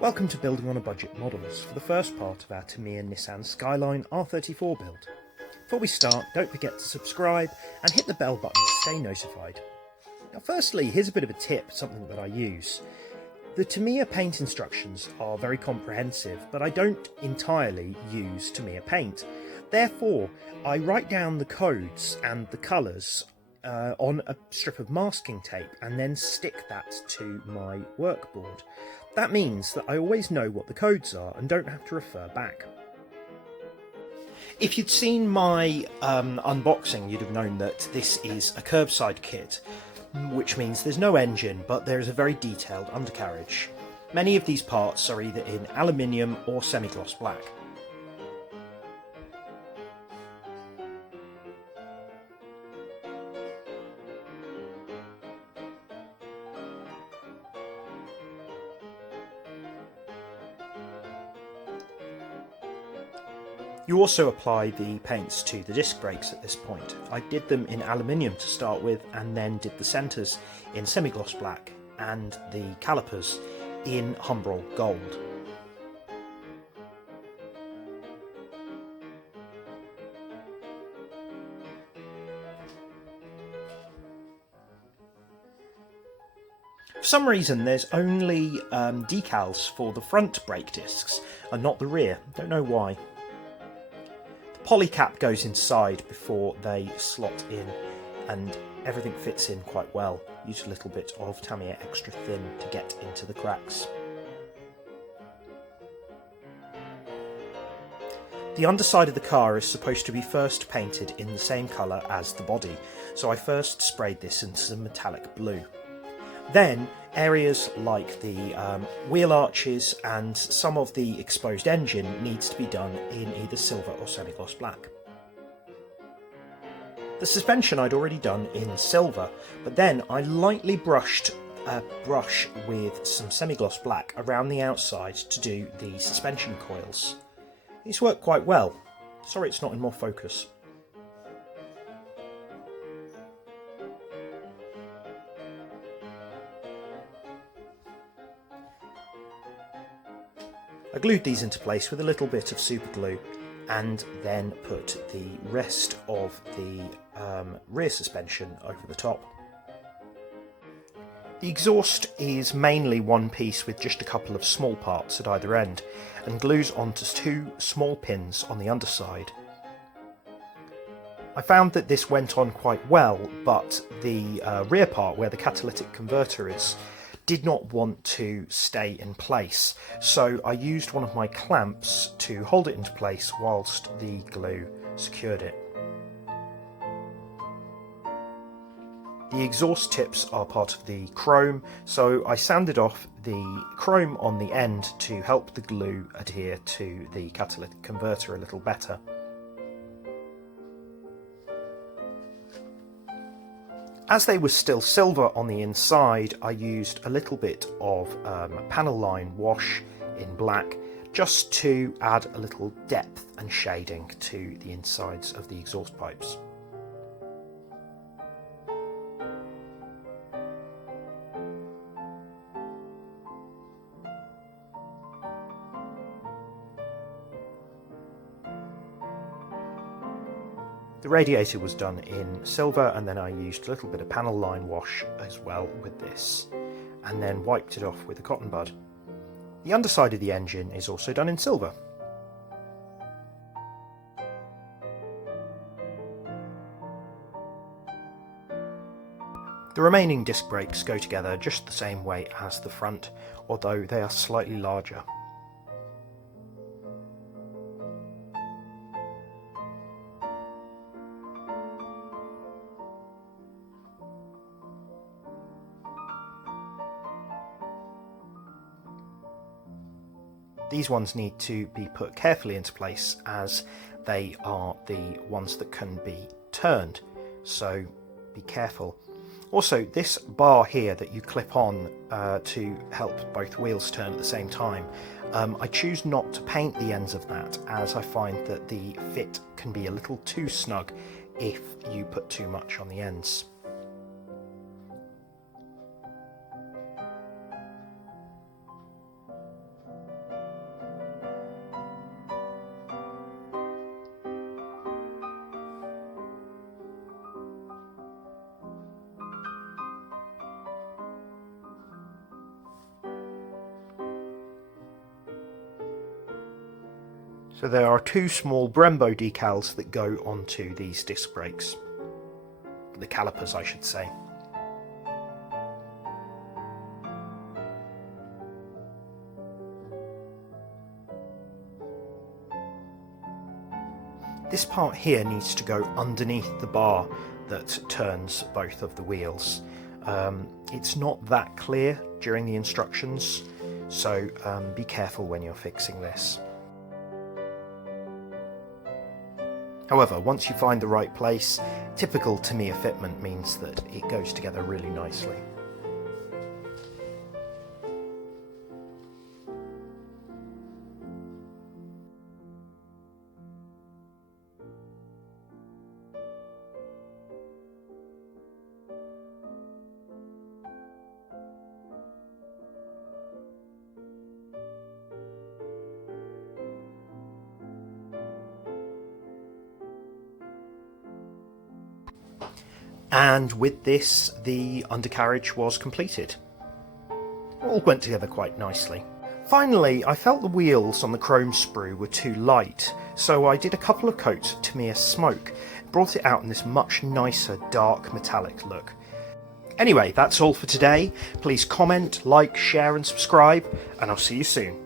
Welcome to Building on a Budget Models for the first part of our Tamiya Nissan Skyline R34 build. Before we start, don't forget to subscribe and hit the bell button to stay notified. Now firstly, here's a bit of a tip, something that I use. The Tamiya paint instructions are very comprehensive, but I don't entirely use Tamiya paint. Therefore, I write down the codes and the colours on a strip of masking tape and then stick that to my workboard. That means that I always know what the codes are and don't have to refer back. If you'd seen my unboxing, you'd have known that this is a curbside kit, which means there's no engine, but there is a very detailed undercarriage. Many of these parts are either in aluminium or semi-gloss black. You also apply the paints to the disc brakes at this point. I did them in aluminium to start with, and then did the centres in semi-gloss black and the calipers in Humbrol gold. For some reason there's only decals for the front brake discs and not the rear. Don't know why. Poly cap goes inside before they slot in, and everything fits in quite well. Use a little bit of Tamiya extra thin to get into the cracks. The underside of the car is supposed to be first painted in the same colour as the body, so I first sprayed this in some metallic blue. Then areas like the wheel arches and some of the exposed engine needs to be done in either silver or semi-gloss black. The suspension I'd already done in silver, but then I lightly brushed a brush with some semi-gloss black around the outside to do the suspension coils. These work quite well. Sorry it's not in more focus. I glued these into place with a little bit of super glue and then put the rest of the rear suspension over the top. The exhaust is mainly one piece with just a couple of small parts at either end and glues onto two small pins on the underside. I found that this went on quite well, but the rear part where the catalytic converter is did not want to stay in place, so I used one of my clamps to hold it into place whilst the glue secured it. The exhaust tips are part of the chrome, so I sanded off the chrome on the end to help the glue adhere to the catalytic converter a little better. As they were still silver on the inside, I used a little bit of panel line wash in black just to add a little depth and shading to the insides of the exhaust pipes. The radiator was done in silver, and then I used a little bit of panel line wash as well with this, and then wiped it off with a cotton bud. The underside of the engine is also done in silver. The remaining disc brakes go together just the same way as the front, although they are slightly larger. These ones need to be put carefully into place as they are the ones that can be turned, so be careful. Also, this bar here that you clip on to help both wheels turn at the same time, I choose not to paint the ends of that, as I find that the fit can be a little too snug if you put too much on the ends. So there are two small Brembo decals that go onto these disc brakes. The calipers, I should say. This part here needs to go underneath the bar that turns both of the wheels. It's not that clear during the instructions, so be careful when you're fixing this. However, once you find the right place, typical Tamiya fitment means that it goes together really nicely. And with this, the undercarriage was completed. It all went together quite nicely. Finally, I felt the wheels on the chrome sprue were too light, so I did a couple of coats of Tamiya Smoke, brought it out in this much nicer dark metallic look. Anyway, that's all for today. Please comment, like, share and subscribe, and I'll see you soon.